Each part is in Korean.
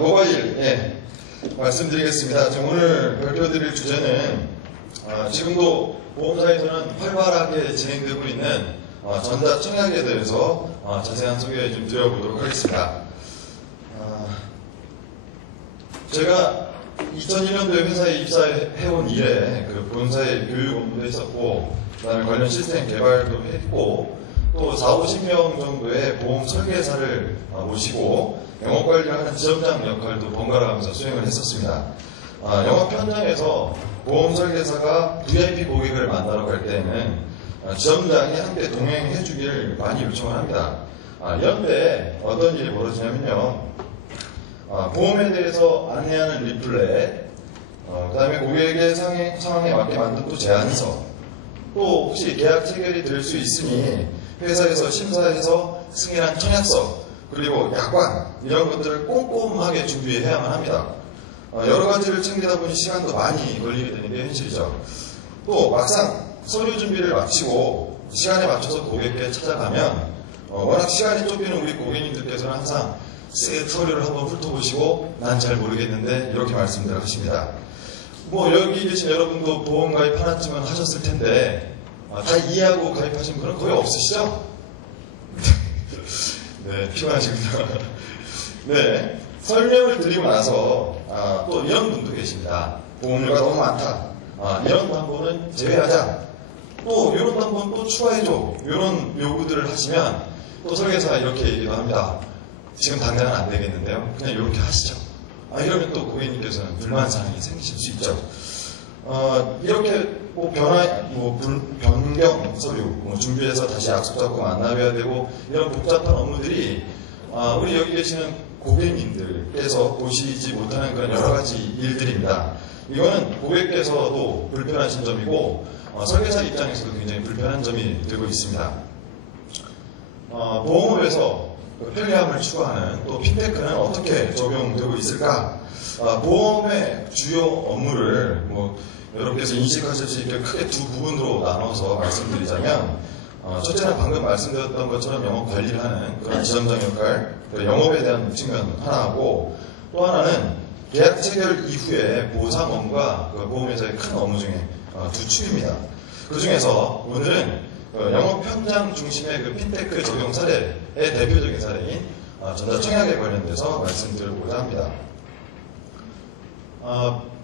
모바일, 말씀드리겠습니다. 지금 오늘 발표드릴 주제는 지금도 보험사에서는 활발하게 진행되고 있는 전자청약에 대해서 자세한 소개 좀 드려보도록 하겠습니다. 제가 2001년도에 회사에 입사해온 이래 본사의 교육 업무도 했었고, 그다음에 관련 시스템 개발도 했고, 또 40~50명 정도의 보험 설계사를 모시고 영업관리를 하는 지점장 역할도 번갈아 가면서 수행을 했었습니다. 영업 현장에서 보험 설계사가 VIP 고객을 만나러 갈 때에는 지점장이 함께 동행해 주길 많이 요청을 합니다. 이런 때 어떤 일이 벌어지냐면요, 보험에 대해서 안내하는 리플렛, 그 다음에 고객의 상황에 맞게 만든 또 제안서, 또 혹시 계약 체결이 될 수 있으니 회사에서 심사해서 승인한 청약서, 그리고 약관, 이런 것들을 꼼꼼하게 준비해야만 합니다. 여러 가지를 챙기다 보니 시간도 많이 걸리게 되는 게 현실이죠. 또 막상 서류 준비를 마치고 시간에 맞춰서 고객께 찾아가면 워낙 시간이 쫓기는 우리 고객님들께서는 항상 쓱 서류를 한번 훑어보시고 난 잘 모르겠는데 이렇게 말씀들을 하십니다. 여기 계신 여러분도 보험 가입 하나쯤은 하셨을 텐데 다 이해하고 가입하신 분은 거의 없으시죠? 네, 피곤하시군요. 네, 설명을 드리고 나서 또 이런 분도 계십니다. 보험료가 너무 많다. 이런 담보는 제외하자. 또 이런 담보는 또 추가해줘. 이런 요구들을 하시면 또 설계사가 이렇게 얘기도 합니다. 지금 당장은 안 되겠는데요. 그냥 이렇게 하시죠. 이러면 또 고객님께서는 불만사항이 생기실 수 있죠. 이렇게 변경 서류 준비해서 다시 약속 잡고 만나봐야 되고, 이런 복잡한 업무들이 우리 여기 계시는 고객님들께서 보시지 못하는 그런 여러 가지 일들입니다. 이거는 고객께서도 불편하신 점이고 설계사 입장에서도 굉장히 불편한 점이 되고 있습니다. 보험업에서 편리함을 추구하는 또 핀테크는 어떻게 적용되고 있을까? 보험의 주요 업무를 여러분께서 인식하실 수 있게 크게 두 부분으로 나눠서 말씀드리자면, 첫째는 방금 말씀드렸던 것처럼 영업 관리를 하는 그런 지점장 역할, 영업에 대한 측면 하나하고, 또 하나는 계약 체결 이후에 보상 업무가 보험회사의 큰 업무 중에 두 축입니다. 그 중에서 오늘은 영업 현장 중심의 핀테크 적용 사례의 대표적인 사례인 전자청약에 관련돼서 말씀드리고자 합니다.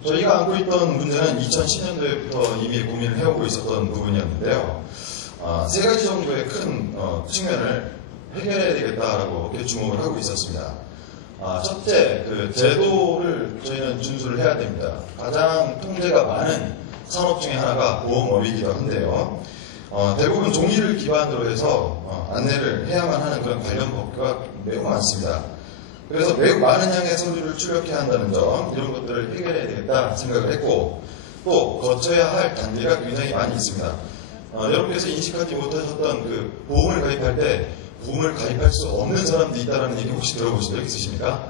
저희가 안고 있던 문제는 2010년도에부터 이미 고민을 해오고 있었던 부분이었는데요. 세 가지 정도의 큰 측면을 해결해야 되겠다라고 이렇게 주목을 하고 있었습니다. 첫째, 제도를 저희는 준수를 해야 됩니다. 가장 통제가 많은 산업 중에 하나가 보험업이기도 한데요. 대부분 종이를 기반으로 해서 안내를 해야만 하는 그런 관련 법규가 매우 많습니다. 그래서 매우 많은 양의 서류를 출력해야 한다는 점, 이런 것들을 해결해야 되겠다 생각을 했고, 또 거쳐야 할 단계가 굉장히 많이 있습니다. 여러분께서 인식하지 못하셨던 보험을 가입할 때 보험을 가입할 수 없는 사람도 있다는 얘기 혹시 들어보신 적 있으십니까?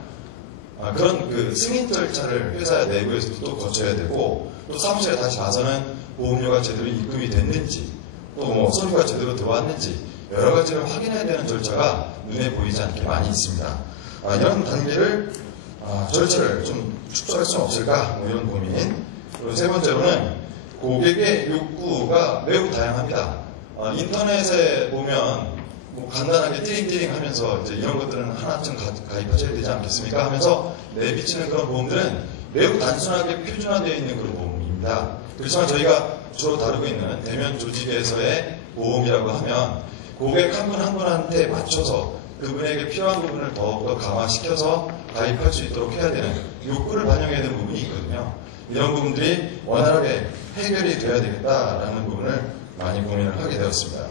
그런 승인 절차를 회사 내부에서도 또 거쳐야 되고, 또 사무실에 다시 가서는 보험료가 제대로 입금이 됐는지, 또 서류가 제대로 들어왔는지 여러 가지를 확인해야 되는 절차가 눈에 보이지 않게 많이 있습니다. 이런 단계를 절차를 좀 축소할 수는 없을까, 이런 고민. 그리고 세 번째로는 고객의 욕구가 매우 다양합니다. 인터넷에 보면 간단하게 띠링띠링 하면서 이제 이런 것들은 하나쯤 가입하셔야 되지 않겠습니까 하면서 내비치는 그런 보험들은 매우 단순하게 표준화되어 있는 그런 보험입니다. 그렇지만 저희가 주로 다루고 있는 대면 조직에서의 보험이라고 하면 고객 한 분 한 분한테 맞춰서 그분에게 필요한 부분을 더욱더 강화시켜서 가입할 수 있도록 해야 되는, 욕구를 반영해야 되는 부분이 있거든요. 이런 부분들이 원활하게 해결이 돼야 되겠다라는 부분을 많이 고민을 하게 되었습니다.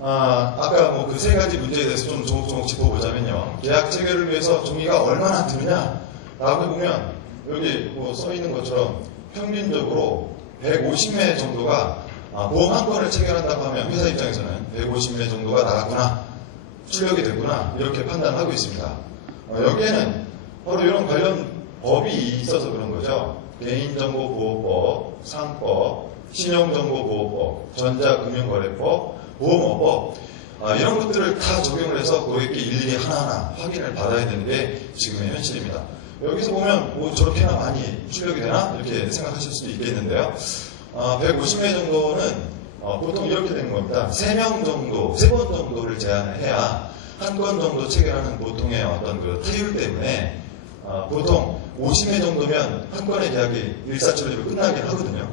아까 그 세 가지 문제에 대해서 좀 조목조목 짚어보자면요. 계약 체결을 위해서 종이가 얼마나 드느냐라고 보면 여기 써 있는 것처럼 평균적으로 150매 정도가 보험 한 건을 체결한다고 하면 회사 입장에서는 150매 정도가 나갔구나, 출력이 됐구나, 이렇게 판단하고 있습니다. 여기에는 바로 이런 관련 법이 있어서 그런 거죠. 개인정보보호법, 상법, 신용정보보호법, 전자금융거래법, 보험업법, 이런 것들을 다 적용을 해서 고객께 일일이 하나하나 확인을 받아야 되는 게 지금의 현실입니다. 여기서 보면 뭐 저렇게나 많이 출력이 되나? 이렇게 생각하실 수도 있겠는데요. 150회 정도는 보통 이렇게 되는 겁니다. 3명 정도, 3번 정도를 제한을 해야 한 건 정도 체결하는 보통의 어떤 그 타율 때문에 보통 50회 정도면 한 건의 계약이 일사천리로 끝나긴 하거든요.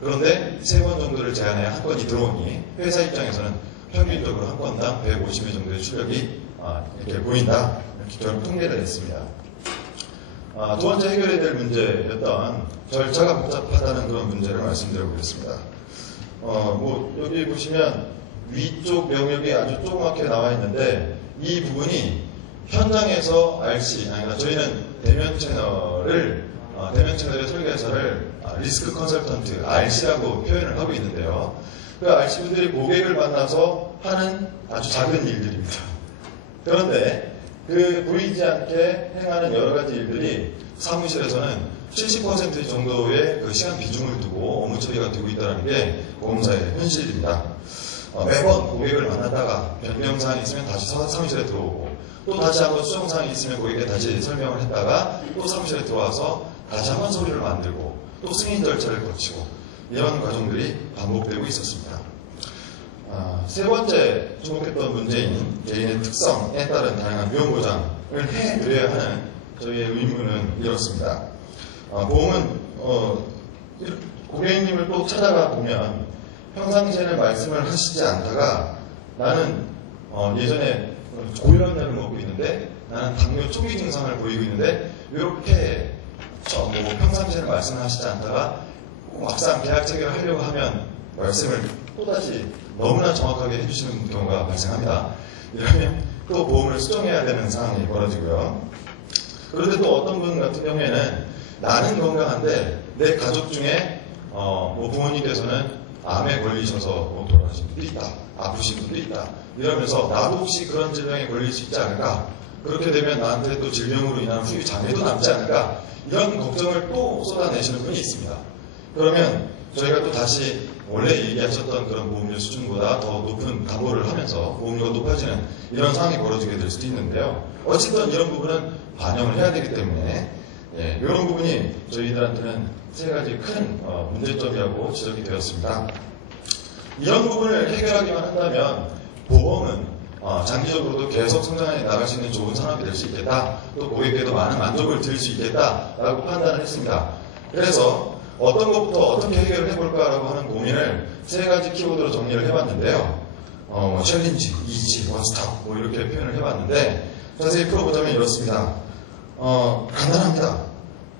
그런데 3번 정도를 제한해야 한 건이 들어오니 회사 입장에서는 평균적으로 한 건당 150회 정도의 출력이 이렇게 보인다. 이렇게 결국 통계를 냈습니다. 두 번째 해결해야 될 문제였던 절차가 복잡하다는 그런 문제를 말씀드려보겠습니다. 뭐 여기 보시면 위쪽 영역이 아주 조그맣게 나와 있는데 이 부분이 현장에서 RC, 그러니까 저희는 대면 채널의 설계사를 리스크 컨설턴트, RC라고 표현을 하고 있는데요. 그 RC분들이 고객을 만나서 하는 아주 작은 일들입니다. 그런데 그 보이지 않게 행하는 여러 가지 일들이 사무실에서는 70% 정도의 그 시간 비중을 두고 업무 처리가 되고 있다는 게 보험사의 현실입니다. 매번 고객을 만났다가 변경사항이 있으면 다시 사무실에 들어오고 또 다시 한번 수정사항이 있으면 고객에게 다시 설명을 했다가 또 사무실에 들어와서 다시 한번 서류를 만들고 또 승인 절차를 거치고 이런 과정들이 반복되고 있었습니다. 세 번째 주목했던 문제인 개인의 특성에 따른 다양한 위험 보장을 해드려야 하는 저희의 의무는 이렇습니다. 보험은 고객님을 또 찾아가 보면 평상시에는 말씀을 하시지 않다가 나는 예전에 고혈압약을 먹고 있는데 나는 당뇨 초기 증상을 보이고 있는데 이렇게 뭐 평상시에는 말씀을 하시지 않다가 막상 계약 체결을 하려고 하면 말씀을 또다시 너무나 정확하게 해주시는 경우가 발생합니다. 이러면 또 보험을 수정해야 되는 상황이 벌어지고요. 그런데 또 어떤 분 같은 경우에는 나는 건강한데 내 가족 중에 뭐 부모님께서는 암에 걸리셔서 뭐 돌아가신 분도 있다, 아프신 분도 있다 이러면서 나도 혹시 그런 질병에 걸릴 수 있지 않을까, 그렇게 되면 나한테 또 질병으로 인한 후유 장애도 남지 않을까, 이런 걱정을 또 쏟아내시는 분이 있습니다. 그러면 저희가 또 다시 원래 얘기하셨던 그런 보험료 수준보다 더 높은 담보를 하면서 보험료가 높아지는 이런 상황이 벌어지게 될 수도 있는데요. 어쨌든 이런 부분은 반영을 해야 되기 때문에 이런 부분이 저희들한테는 세 가지 큰 문제점이라고 지적이 되었습니다. 이런 부분을 해결하기만 한다면 보험은 장기적으로도 계속 성장해 나갈 수 있는 좋은 산업이 될 수 있겠다, 또 고객에게도 많은 만족을 드릴 수 있겠다라고 판단을 했습니다. 그래서 어떤 것부터 어떻게 해결을 해볼까라고 하는 고민을 세 가지 키워드로 정리를 해봤는데요. 챌린지, 이지, 원스톱 뭐 이렇게 표현을 해봤는데 자세히 풀어보자면 이렇습니다. 간단합니다.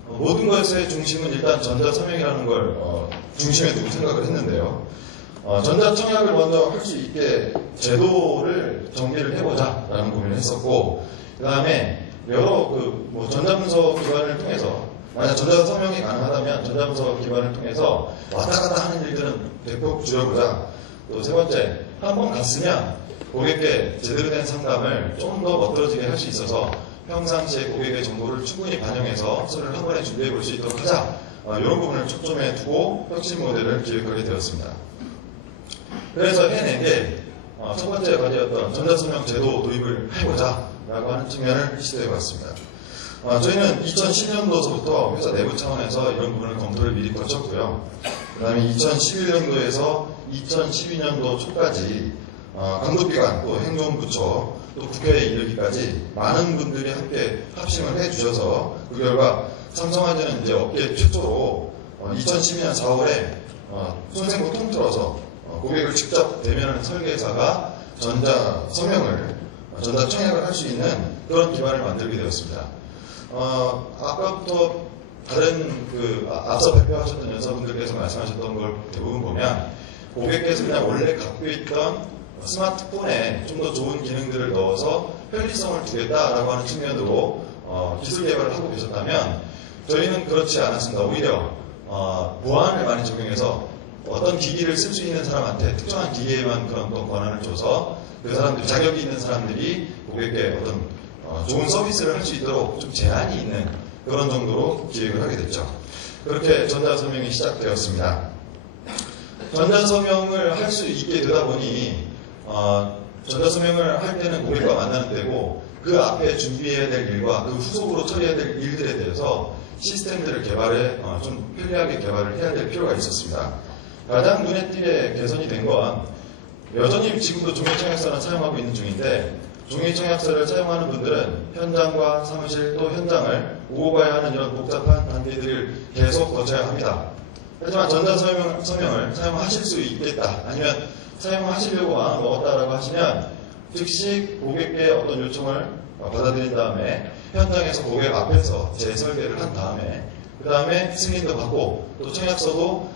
모든 것의 중심은 일단 전자서명이라는 걸 중심에 두고 생각을 했는데요. 전자청약을 먼저 할 수 있게 제도를 정비를 해보자라는 고민을 했었고, 그 다음에 여러 전자문서 기반을 통해서 만약 전자서명이 가능하다면 전자문서 기반을 통해서 왔다 갔다 하는 일들은 대폭 줄여보자. 또 세 번째, 한 번 갔으면 고객께 제대로 된 상담을 좀 더 멋들어지게 할 수 있어서 평상시에 고객의 정보를 충분히 반영해서 서류를 한 번에 준비해 볼 수 있도록 하자. 이런 부분을 초점에 두고 혁신 모델을 기획하게 되었습니다. 그래서 해낸 게 첫 번째 과제였던 전자서명 제도 도입을 해보자 라고 하는 측면을 시도해 봤습니다. 저희는 2010년도서부터 회사 내부 차원에서 이런 부분을 검토를 미리 거쳤고요. 그 다음에 2011년도에서 2012년도 초까지 감독기관, 또 행정부처, 또 국회에 이르기까지 많은 분들이 함께 합심을 해주셔서 그 결과 삼성화재는 이제 업계 최초로 2012년 4월에 손생부 통틀어서 고객을 직접 대면하는 설계사가 전자청약을 할 수 있는 그런 기반을 만들게 되었습니다. 아까부터 다른 앞서 발표하셨던 연사분들께서 말씀하셨던 걸 대부분 보면 고객께서 그냥 원래 갖고 있던 스마트폰에 좀 더 좋은 기능들을 넣어서 편리성을 주겠다라고 하는 측면으로 기술 개발을 하고 계셨다면 저희는 그렇지 않았습니다. 오히려 보안을 많이 적용해서 어떤 기기를 쓸 수 있는 사람한테 특정한 기기에만 그런 권한을 줘서 그 사람들, 자격이 있는 사람들이 고객께 어떤 좋은 서비스를 할 수 있도록 좀 제한이 있는 그런 정도로 기획을 하게 됐죠. 그렇게 전자서명이 시작되었습니다. 전자서명을 할 수 있게 되다 보니 전자서명을 할 때는 고객과 만나는 때고 그 앞에 준비해야 될 일과 그 후속으로 처리해야 될 일들에 대해서 시스템들을 개발해 좀 편리하게 개발을 해야 될 필요가 있었습니다. 가장 눈에 띄게 개선이 된 건 여전히 지금도 종이청약서는 사용하고 있는 중인데 종이청약서를 사용하는 분들은 현장과 사무실 또 현장을 오고 가야 하는 이런 복잡한 단계들을 계속 거쳐야 합니다. 하지만 전자서명을 사용하실 수 있겠다 아니면 사용하시려고 마음을 먹었다라고 하시면 즉시 고객의 어떤 요청을 받아들인 다음에 현장에서 고객 앞에서 재설계를 한 다음에 그 다음에 승인도 받고 또 청약서도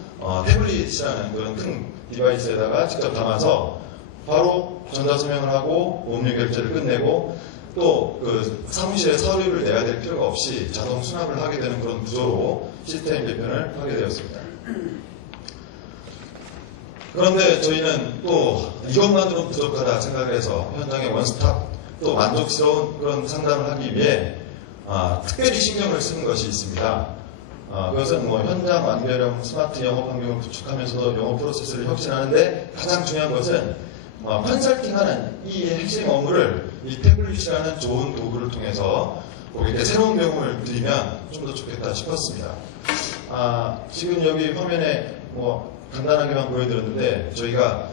태블릿이라는 그런 큰 디바이스에다가 직접 담아서 바로 전자서명을 하고 보험료 결제를 끝내고 또 그 사무실에 서류를 내야 될 필요가 없이 자동 수납을 하게 되는 그런 구조로 시스템 개편을 하게 되었습니다. 그런데 저희는 또 이것만으로는 부족하다 생각을 해서 현장의 원스톱 또 만족스러운 그런 상담을 하기 위해 특별히 신경을 쓰는 것이 있습니다. 그것은 뭐 현장 완결형 스마트 영업 환경을 구축하면서도 영업 프로세스를 혁신하는데 가장 중요한 것은 컨설팅하는 이 핵심 업무를 이 태블릿이라는 좋은 도구를 통해서 고객에게 새로운 경험을 드리면 좀 더 좋겠다 싶었습니다. 지금 여기 화면에 간단하게만 보여드렸는데 저희가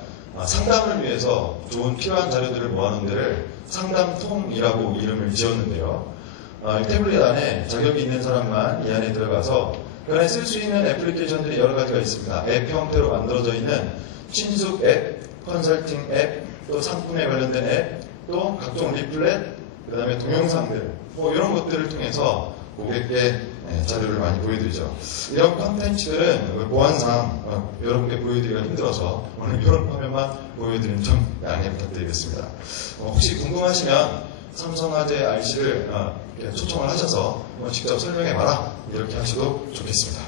상담을 위해서 좋은 필요한 자료들을 모아놓은 데를 상담통이라고 이름을 지었는데요. 태블릿 안에 자격이 있는 사람만 이 안에 들어가서 그 안에 쓸 수 있는 애플리케이션들이 여러 가지가 있습니다. 앱 형태로 만들어져 있는 친숙 앱, 컨설팅 앱, 또 상품에 관련된 앱, 또 각종 리플렛, 그 다음에 동영상들 이런 것들을 통해서 고객께 자료를 많이 보여드리죠. 이런 콘텐츠들은 보안상 여러분께 보여드리기가 힘들어서 오늘 이런 화면만 보여드리는 점 양해 부탁드리겠습니다. 혹시 궁금하시면 삼성화재 RC를 초청을 하셔서 직접 설명해봐라 이렇게 하셔도 좋겠습니다.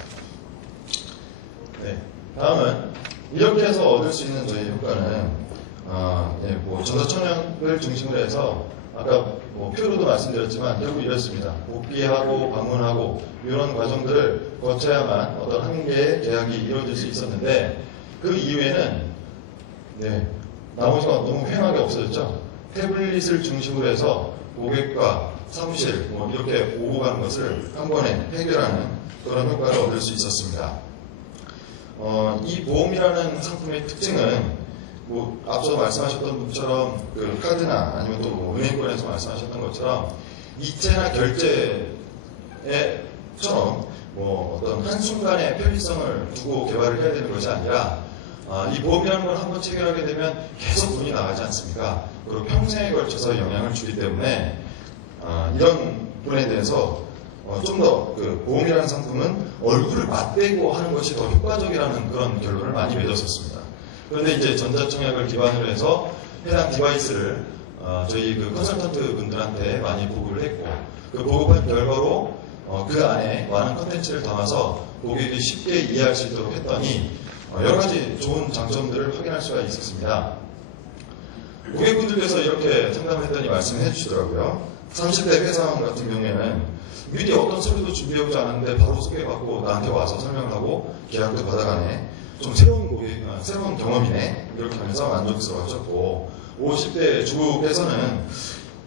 네, 다음은 이렇게 해서 얻을 수 있는 저희 효과는 전자청약을 중심으로 해서 아까 표로도 말씀드렸지만 결국 이렇습니다. 복귀하고 방문하고 이런 과정들을 거쳐야만 어떤 한 개의 계약이 이루어질 수 있었는데 그 이후에는 나머지가 너무 휑하게 없어졌죠. 태블릿을 중심으로 해서 고객과 사무실 이렇게 오고 가는 것을 한 번에 해결하는 그런 효과를 얻을 수 있었습니다. 이 보험이라는 상품의 특징은 앞서 말씀하셨던 것처럼 그 카드나 아니면 또 은행권에서 말씀하셨던 것처럼 이체나 결제처럼 어떤 한순간의 편리성을 두고 개발을 해야 되는 것이 아니라 이 보험이라는 걸 한번 체결하게 되면 계속 돈이 나가지 않습니까? 그리고 평생에 걸쳐서 영향을 주기 때문에 이런 부분에 대해서 좀 더 그 보험이라는 상품은 얼굴을 맞대고 하는 것이 더 효과적이라는 그런 결론을 많이 맺었었습니다. 그런데 이제 전자청약을 기반으로 해서 해당 디바이스를 저희 그 컨설턴트 분들한테 많이 보급을 했고 그 보급한 결과로 그 안에 많은 컨텐츠를 담아서 고객이 쉽게 이해할 수 있도록 했더니 여러 가지 좋은 장점들을 확인할 수가 있었습니다. 고객분들께서 이렇게 상담했더니 말씀해 주시더라고요. 30대 회사원 같은 경우에는 미리 어떤 서류도 준비해오지 않았는데 바로 소개받고 나한테 와서 설명을 하고 계약도 받아가네. 좀 새로운 경험이네. 이렇게 하면서 만족스러워하셨고 50대 주부께서는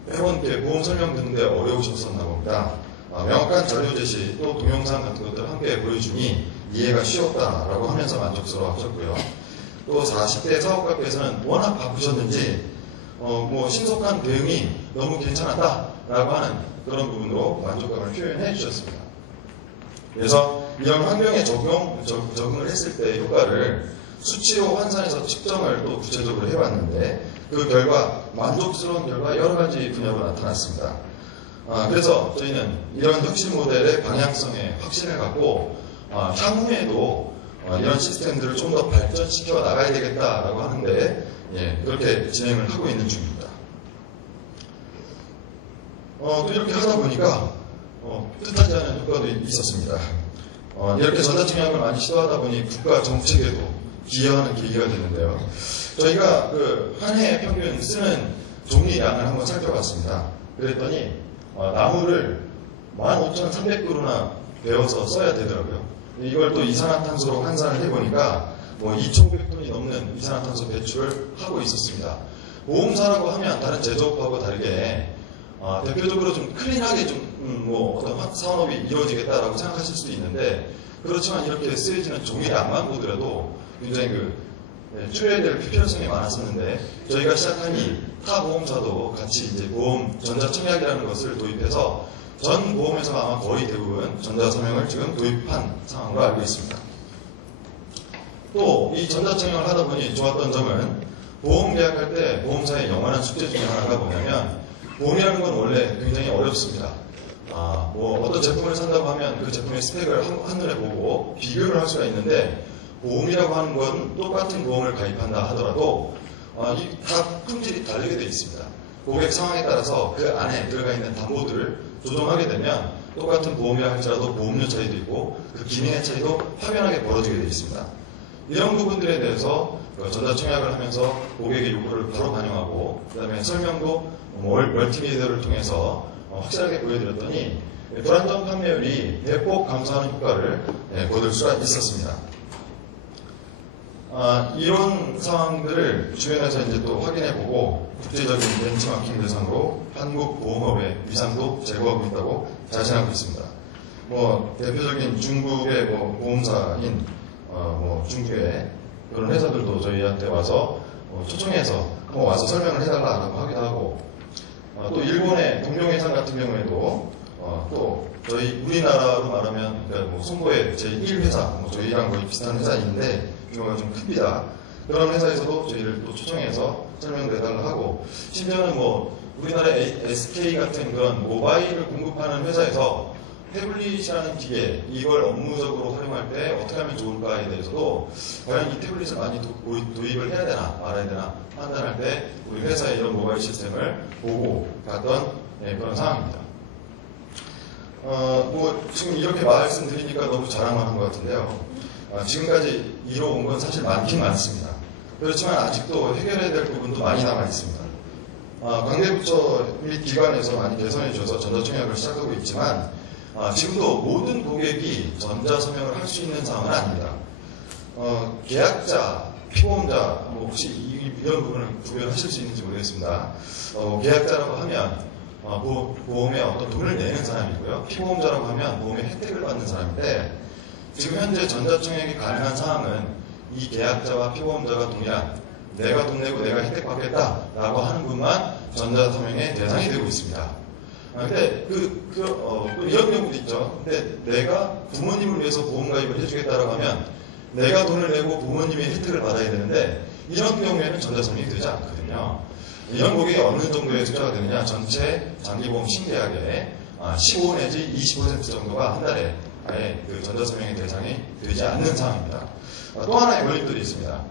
매번 보험 설명 듣는데 어려우셨었나 봅니다. 명확한 자료 제시 또 동영상 같은 것들을 함께 보여주니 이해가 쉬웠다라고 하면서 만족스러워하셨고요. 또 40대 사업가께서는 워낙 바쁘셨는지 신속한 대응이 너무 괜찮았다라고 하는 그런 부분으로 만족감을 표현해 주셨습니다. 그래서 이런 환경에 적응을 했을 때 효과를 수치로 환산해서 측정을 또 구체적으로 해봤는데 그 결과 만족스러운 결과 여러 가지 분야로 나타났습니다. 그래서 저희는 이런 혁신 모델의 방향성에 확신을 갖고 향후에도 이런 시스템들을 좀 더 발전시켜 나가야 되겠다라고 하는데 그렇게 진행을 하고 있는 중입니다. 또 이렇게 하다 보니까 뜻하지 않은 효과도 있었습니다. 이렇게 전자청약을 많이 시도하다 보니 국가 정책에도 기여하는 계기가 되는데요. 저희가 한 해 평균 쓰는 종이량을 한번 살펴봤습니다. 그랬더니 나무를 15,300그루나 베어서 써야 되더라고요. 이걸 또 이산화탄소로 환산을 해보니까 2,500톤이 넘는 이산화탄소 배출을 하고 있었습니다. 보험사라고 하면 다른 제조업하고 다르게 대표적으로 좀 클린하게 좀 뭐 어떤 사업이 이루어지겠다라고 생각하실 수도 있는데, 그렇지만 이렇게 쓰여지는 종이를 안만 보더라도 굉장히 줄여야 될 필요성이 많았었는데, 저희가 시작하니 타 보험사도 같이 이제 보험 전자청약이라는 것을 도입해서 전 보험회사가 아마 거의 대부분 전자서명을 지금 도입한 상황으로 알고 있습니다. 또 이 전자청약을 하다 보니 좋았던 점은, 보험 계약할 때 보험사의 영원한 숙제 중에 하나가 뭐냐면, 보험이라는 건 원래 굉장히 어렵습니다. 뭐 어떤 제품을 산다고 하면 그 제품의 스펙을 한눈에 보고 비교를 할 수가 있는데, 보험이라고 하는 건 똑같은 보험을 가입한다 하더라도 다 품질이 다르게 되어 있습니다. 고객 상황에 따라서 그 안에 들어가 있는 담보들을 조정하게 되면 똑같은 보험이라 할지라도 보험료 차이도 있고 그 기능의 차이도 확연하게 벌어지게 되어 있습니다. 이런 부분들에 대해서 전자청약을 하면서 고객의 요구를 바로 반영하고, 그 다음에 설명도 멀티미디어를 통해서 확실하게 보여드렸더니 불안정 판매율이 대폭 감소하는 효과를 거둘 수가 있었습니다. 이런 상황들을 주변에서 이제 또 확인해보고 국제적인 벤치마킹 대상으로 한국 보험업의 위상도 제고하고 있다고 자신하고 있습니다. 뭐 대표적인 중국의 뭐 보험사인 중국의 그런 회사들도 저희한테 와서 초청해서 한번 와서 설명을 해달라고 하기도 하고, 또 일본의 동명회상 같은 경우에도 또 저희 우리나라로 말하면 그러니까 뭐 송도의 제1회사, 저희랑 거의 비슷한 회사인데 규모가 좀 큽니다. 그런 회사에서도 저희를 또 초청해서 설명도 해달라고 하고, 심지어는 뭐 우리나라의 SK 같은 그런 모바일을 공급하는 회사에서 태블릿이라는 기계, 이걸 업무적으로 활용할 때 어떻게 하면 좋을까에 대해서도 과연 이 태블릿을 많이 도입을 해야 되나 말아야 되나 판단할 때 우리 회사의 이런 모바일 시스템을 보고 갔던 그런 상황입니다. 뭐 지금 이렇게 말씀드리니까 너무 자랑만 한 것 같은데요. 지금까지 이뤄온 건 사실 많긴 많습니다. 그렇지만 아직도 해결해야 될 부분도 많이 남아 있습니다. 관계부처 및 기관에서 많이 개선해 줘서 전자청약을 시작하고 있지만, 지금도 모든 고객이 전자서명을 할 수 있는 상황은 아닙니다. 계약자, 피보험자, 뭐 혹시 이런 부분을 구별하실 수 있는지 모르겠습니다. 계약자라고 하면 보험에 어떤 돈을 내는 사람이고요. 피보험자라고 하면 보험의 혜택을 받는 사람인데, 지금 현재 전자청약이 가능한 상황은 이 계약자와 피보험자가 동일한 내가 돈 내고 내가 혜택 받겠다라고 하는 분만 전자서명의 대상이 되고 있습니다. 근데 이런 경우도 있죠. 근데 내가 부모님을 위해서 보험 가입을 해주겠다라고 하면 내가 돈을 내고 부모님의 혜택을 받아야 되는데, 이런 경우에는 전자서명이 되지 않거든요. 이런 고객이 어느 정도의 숫자가 되느냐, 전체 장기보험 신계약의 15 내지 20% 정도가 한 달에 아예 그 전자서명의 대상이 되지 않는 상황입니다. 또 하나의 원리들이 있습니다.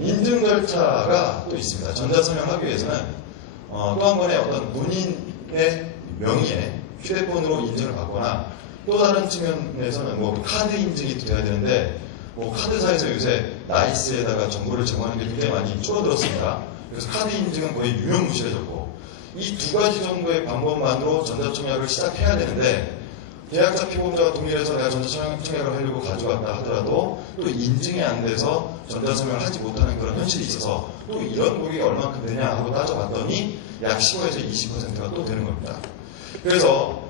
인증 절차가 또 있습니다. 전자서명하기 위해서는 또 한 번의 어떤 본인의 명의에 휴대폰으로 인증을 받거나, 또 다른 측면에서는 뭐 카드 인증이 돼야 되는데, 뭐 카드사에서 요새 나이스에다가 정보를 제공하는 게 굉장히 많이 줄어들었습니다. 그래서 카드 인증은 거의 유명무실해졌고, 이 두 가지 정도의 방법만으로 전자청약을 시작해야 되는데, 계약자 피보험자가 동일해서 내가 전자청약을 하려고 가져갔다 하더라도 또 인증이 안 돼서 전자서명을 하지 못하는 그런 현실이 있어서, 또 이런 고객이 얼마큼 되냐 하고 따져봤더니 약 15에서 20%가 또 되는 겁니다. 그래서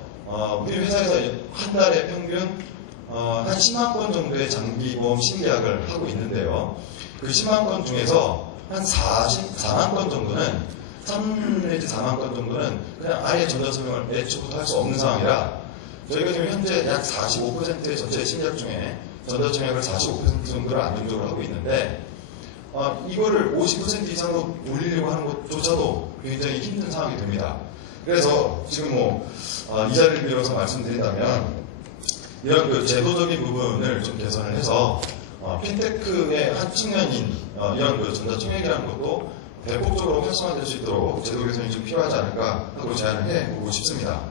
우리 회사에서 한 달에 평균 한 10만 건 정도의 장기보험 신계약을 하고 있는데요. 그 10만 건 중에서 한 4만 건 정도는 3 내지 4만 건 정도는 그냥 아예 전자서명을 애초부터 할 수 없는 상황이라, 저희가 지금 현재 약 45%의 전체 신계약 중에 전자청약을 45% 정도를 안정적으로 하고 있는데, 이거를 50% 이상으로 올리려고 하는 것조차도 굉장히 힘든 상황이 됩니다. 그래서 지금 이 자리를 빌어서 말씀드린다면, 이런 그 제도적인 부분을 좀 개선을 해서 핀테크의 한 측면인 이런 그 전자청약이라는 것도 대폭적으로 활성화될 수 있도록 제도 개선이 좀 필요하지 않을까 하고 제안을 해보고 싶습니다.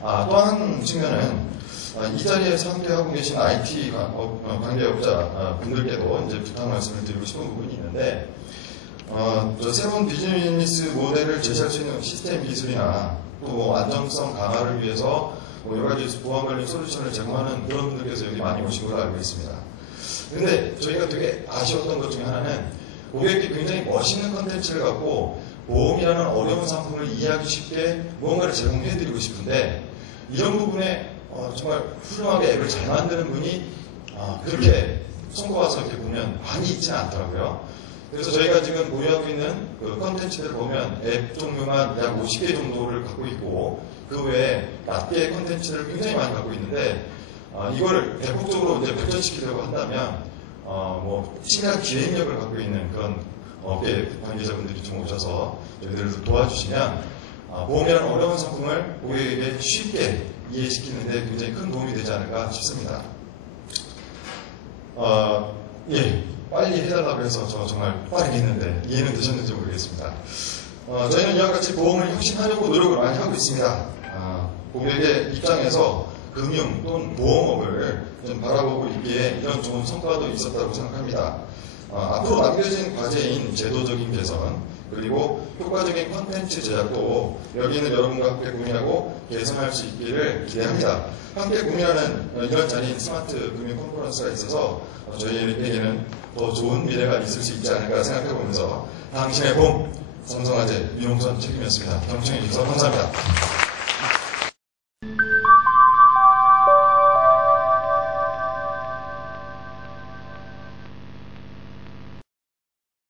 또 한 측면은 이 자리에서 함께하고 계신 IT 관계업자 분들께도 이제 부탁 말씀을 드리고 싶은 부분이 있는데, 새로운 비즈니스 모델을 제시할 수 있는 시스템 기술이나 또 안정성 강화를 위해서 여러 가지 보안 관련 솔루션을 제공하는 그런 분들께서 여기 많이 오신 걸로 알고 있습니다. 근데 저희가 되게 아쉬웠던 것 중에 하나는, 고객이 굉장히 멋있는 컨텐츠를 갖고 보험이라는 어려운 상품을 이해하기 쉽게 무언가를 제공해드리고 싶은데 이런 부분에 정말 훌륭하게 앱을 잘 만드는 분이 그렇게 손꼽아서 이렇게 보면 많이 있지는 않더라고요. 그래서 저희가 지금 보유하고 있는 그 컨텐츠들을 보면 앱 종류만 약 50개 정도를 갖고 있고 그 외에 낱개의 컨텐츠를 굉장히 많이 갖고 있는데 이걸 대폭적으로 이제 발전시키려고 한다면 뭐 치밀한 기획력을 갖고 있는 그런 업계 관계자분들이 좀 오셔서 저희들을 도와주시면 보험이라는 어려운 상품을 고객에게 쉽게 이해시키는데 굉장히 큰 도움이 되지 않을까 싶습니다. 예, 빨리 해달라고 해서 저 정말 빠르게 했는데 이해는 되셨는지 모르겠습니다. 저희는 이와 같이 보험을 혁신하려고 노력을 많이 하고 있습니다. 고객의 입장에서 금융 또는 보험업을 좀 바라보고 있기에 이런 좋은 성과도 있었다고 생각합니다. 앞으로 남겨진 과제인 제도적인 개선 그리고 효과적인 콘텐츠 제작도 여기 있는 여러분과 함께 고민하고 개선할 수 있기를 기대합니다. 함께 고민하는 이런 자리인 스마트 금융 컨퍼런스가 있어서 저희에게는 더 좋은 미래가 있을 수 있지 않을까 생각해보면서 당신의 봄 삼성화재 윤홍선 책임이었습니다. 경청해 주셔서 감사합니다.